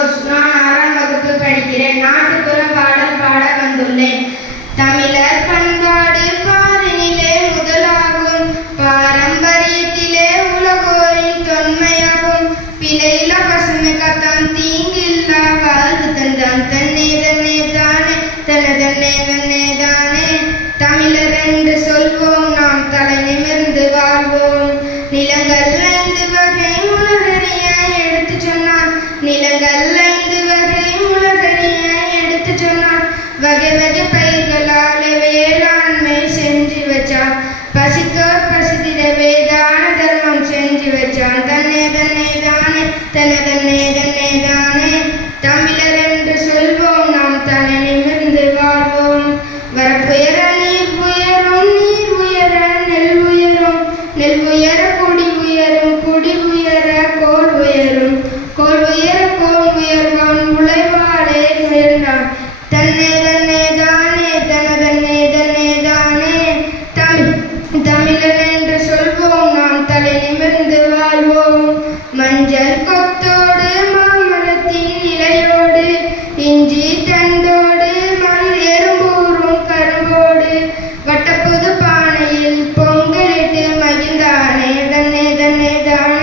சந்தோஷ். நான் 6ஆம் வகுப்பு படிக்கிறேன். நாட்டுப்புற பாடல் பாட வந்துள்ளேன். தமிழர் பண்பாடு பாரினிலே முதலாகும், பாரம்பரியத்திலே உலகோரின் தொன்மையாகும். பிழையில பசுமை கத்தான் தீங்கில்லா வாழ்வு தந்தான் தன்னே தன்னே தானே தன தன்னே தன்னே தானே. தமிழர் என்று சொல்வோம், நாம் தலை நிமிர்ந்து வாழ்வோம். நிலங்கள் 5 வகை உலகறிய எடுத்து சொன்னான். நிலங்கள் 5 வகை உலகறிய எடுத்து சொன்னான். வகை வகை பயிர்களால் வேளாண்மை செஞ்சு வச்சான். பசித்தோர் பசித்திடவே தான தர்மம் செஞ்சு வச்சான். தன்னே தன்னே தானே தன தன்னே தன்னே தானே. தமிழர் என்று சொல்வோம், நாம் தலை நிமிர்ந்து வாழ்வோம். வரப்புயர நீர் உயரும், நீர் உயர நெல் உயரும், நெல் உயர குடி உயரும், குடி உயர கோல் உயரும், கோல் உயர கோல் உயர்வான் உழைவாளே உயர்ந்தான். தன்னே தன்னே தானே தன தன்னே தன்னே தானே. தமிழன் என்று சொல்வோம், நாம் தலை நிமிர்ந்து வாழ்வோம். மஞ்சள் கொத்தோடு மாமரத்தின் இலையோடு, இஞ்சி தண்டோடு எறும்பூரும் கரும்போடு, வட்டப்புது பானையில் பொங்கலிட்டு மகிழ்ந்தானே தன்னே தன்னே தானே.